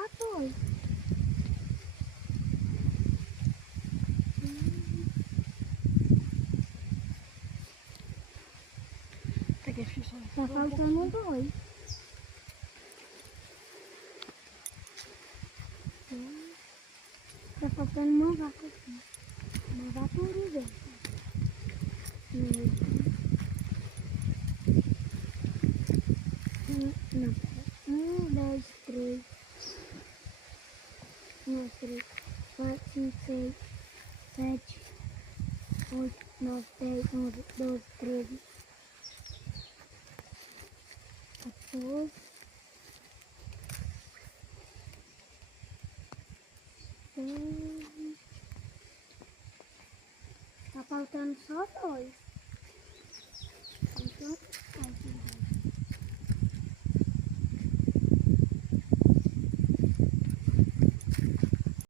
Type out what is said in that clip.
14. Tá faltando 2. Tá faltando uma vaca aqui. Uma vaca oruga. Não, pera. 1, 2, 3. 1, 2, 3, 4, 5, 6, 7, 8, 9, 10, 11, 12, 13, 14.